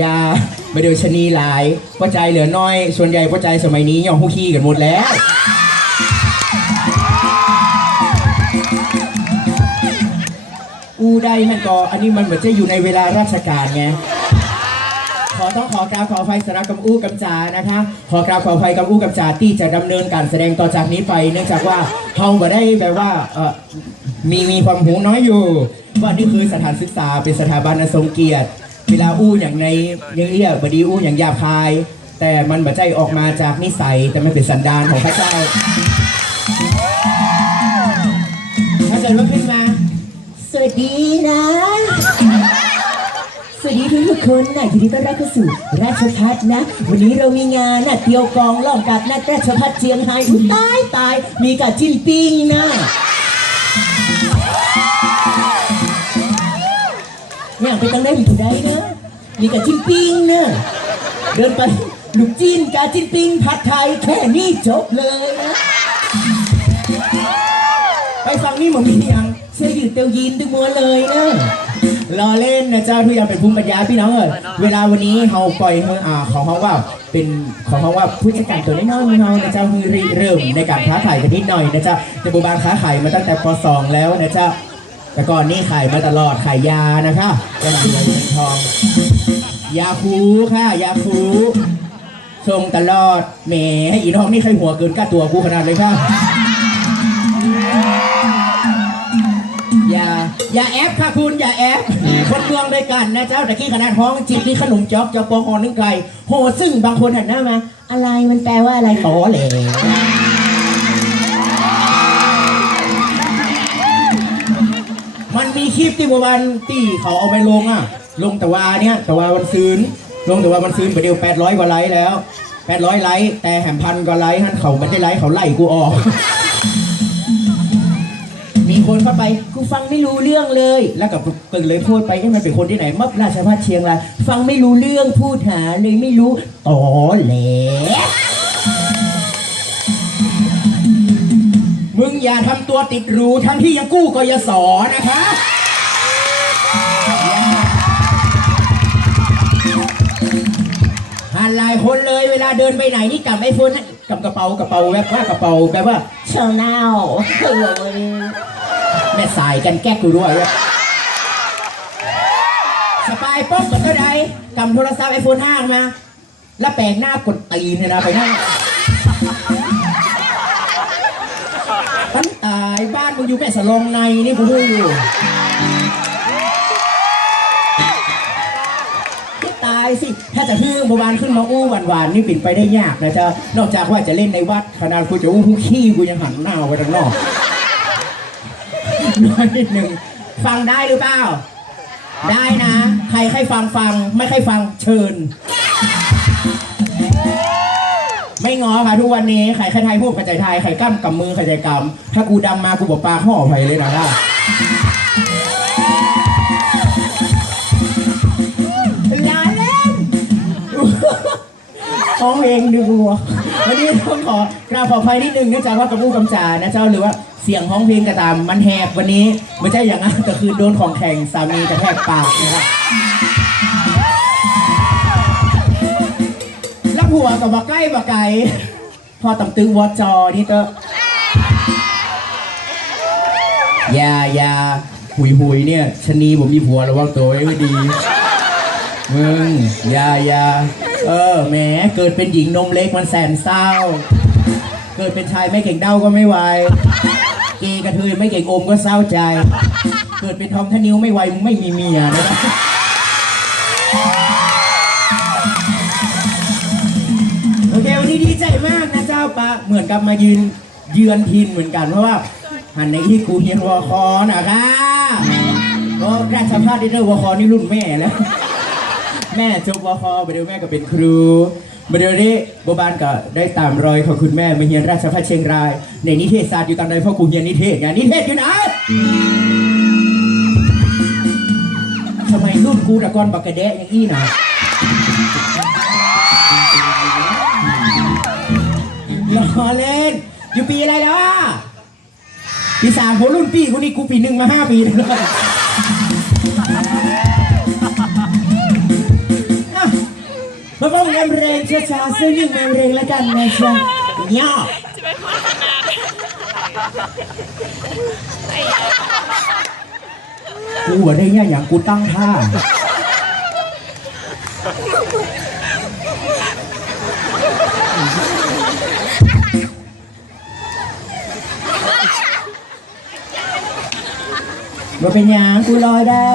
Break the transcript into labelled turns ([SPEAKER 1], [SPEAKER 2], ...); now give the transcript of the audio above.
[SPEAKER 1] ยาไม่เดียวชะนีหลายปัจจัยเหลือน้อย ส่วนใหญ่ปัจจัยสมัยนี้ย่องผู้ขี้กันหมดแล้ว อูได้มันก็อันนี้มันเหมือนจะอยู่ในเวลาราชการไงขอต้องขอกราบขอไฟสำหรับกำอู้กำจานะคะ ขอกราบขอไฟกำอู้กำจาที่จะดำเนินการแสดงต่อจากนี้ไป เนื่องจากว่าเฮาบ่ได้แบบว่าเออมีมีความหูน้อยอยู่ว่านี่คือสถานศึกษาเป็นสถาบันอันทรงเกียรติ เวลาอู้อย่างในยังเรียกบดีอู้อย่างหยาบคาย แต่มันบ่ใจออกมาจากนิสัยแต่มันเป็นสันดานของพระเจ้า ถ้าเกิดว่าขึ้นมา
[SPEAKER 2] สวัสดีนะ สวัสดีทุกทุกคนนะยินดีต้อนรับเข้าสู่ราชพัฒนะ วันนี้เรามีงานนะเตียวกองล่องกับนัดราชพัฒเชียงไฮ้อุ้ยตายตายมีกับจิ้นปิ้งนะ เนี่ยไปตั้งได้ถึงได้นะมีกับจิ้นปิ้งนะเดินไปลูกจิ้นกาจิ้นปิ้งผัดไทยแค่นี้จบเลยนะ
[SPEAKER 1] ไปฟังนี่หมือนมียัง
[SPEAKER 2] เสื้อยืดเตียวยีนตึงมัวเลยนะ
[SPEAKER 1] รอเล่นนะเจ้าทุกอย่างเป็นภูมิปัญญาพี่น้องเอยเวลาวันนี้เขาปล่อยให้อ่าของเขาว่าเป็นของเขาว่าผู้จัดการตัวน้อยๆน้อยๆนะเจ้าคือริเริ่มในการค้าขายกันนิดหน่อยนะเจ้าในโบบานค้าขายมาตั้งแต่ป .2 แล้วนะเจ้า แต่ก่อนนี่ขายมาตลอดขายยานะคะเป็นเงินทอง ยาคูค่ะ ยาคูส่งตลอดแหมอีน้องนี่ใครหัวเกินกล้าตัวกูขนาดเลยค่ะ อย่าอย่าแอปค่ะคุณอย่าแอปคนเมืองด้วยกันนะเจ้าตะกี้ขนาดห้องจิบนี่ขนมจ๊อกจอปองออนึงไก่โหซึ่งบางคนหันหน้ามา
[SPEAKER 2] อะไรมันแปลว่าอะไร
[SPEAKER 1] ตอแหลมั คลิปที่เมื่อวันที่เขาเอาไปลงอะ ลงแต่ว่าเนี่ยแต่ว่าวันซืนลงแต่ว่าวันซืนไปเดียว800กว่าไลค์แล้ว800ไลค์แต่แหมพันกว่าไลค์ท่านเขาไม่ได้ไลค์เขาไล่กูออก มีคนเข้าไป
[SPEAKER 2] กูฟังไม่รู้เรื่องเลย
[SPEAKER 1] แล้วกับตึงเลยพูดไปให้มันเป็นคนที่ไหนมักราชพัฒเชียงราย
[SPEAKER 2] ฟังไม่รู้เรื่องพูดหาเลยไม่รู้
[SPEAKER 1] ต่อแหลมึงอย่าทำตัวติดหรูทั้งที่ยังกู้กยศนะคะ หาหลายคนเลยเวลาเดินไปไหนนี่กับไอโฟนกับกระเป๋ากระเป๋าแบบว่ากระเป๋าแบบว่า
[SPEAKER 2] เชาแนลเฮ้ย
[SPEAKER 1] แม่สายกันแก้กูด้วยเว้ยสปายป๊อกกับก็ได้กำโทรศัพท์ไอโฟนห้ามา แล้วแปลงหน้ากดตีนเลยนะไปนั่งปันตายบ้านมึงอยู่แม่สลองในนี่กูรู้อยู่ายสิ ถ้าจะฮื้อโบราณขึ้นมาอู้หวานๆนี่ปิ่นไปได้ยากนะจ๊ะนอกจากว่าจะเล่นในวัดขนาดกูจะอู้ผู้ขี้กูยังหันหน้าไปทางนอกน้อยนิดหนึ่งฟังได้หรือเปล่า ได้นะ ใครใครฟังฟัง ไม่ใครฟังเชิญ ไม่งอค่ะทุกวันนี้ใครใครไทยพูดกระจายไทยใครกั้มกับมือใครใจกำถ้ากูดำมากูบอกปลาห่อไปเลยนะได้ ท้องเองดูวันนี้ต้องขอกราบขออภัยนิดนึงเนื่องจากว่ากระมู้กำจานะเจ้าหรือว่าเสียงห้องเพลงกระตามมันแหบวันนี้ไม่ใช่อย่างนั้นก็คือโดนของแข่งสามีกระแทกปากนะครับแล้วผัวกับมาใกล้มาไกลพอตำตึงวอจอนี่เตอะยายาหุยหุยเนี่ยชนีผมมีผัวระวังตัวไว้ให้ดีมึงยายา เออแหมเกิดเป็นหญิงนมเล็กมันแสนเศร้า เกิดเป็นชายไม่เก่งเด้าก็ไม่ไหวเกย์กระเทยไม่เก่งอมก็เศร้าใจ เกิดเป็นทอมทะนิ้วไม่ไหวมึงไม่มีเมียนะโอเควันนี้ดีใจมากนะเจ้าปะเหมือนกับมายืนเยือนทินเหมือนกันเพราะว่าหันในที่กูเฮียนวอคอนะคะก็ราชพัฒน์ดิเดอร์วอคอนี่รุ่นแม่แล้ว แม่จบวคไปเดี๋ยวแม่ก็เป็นครูมาเดี๋ยวนี้โบบานก็ได้ตามรอยของคุณแม่มาเรียนราชภัฏเชียงราย ในนิเทศศาสตร์อยู่ตามใดพ่อกูเรียนนิเทศไงนิเทศอยู่ไหนทำไมรุ่นกูตะกอนบักกระแดะอย่างอี้นะล้อเล่น อยู่ปีอะไรแล้วอะปีสามโหรุ่นปีกูนี่กูปีหนึ่งมาห้าปีแล้ว
[SPEAKER 2] มาฟังแอมเรงช้าๆซึ่งยิ่งแอมเรงแล้วกันนะจ๊ะย่อ
[SPEAKER 1] กูหัวได้เนี่ยอย่างกูตั้งท่า
[SPEAKER 2] มาเป็นหยังกูลอยได้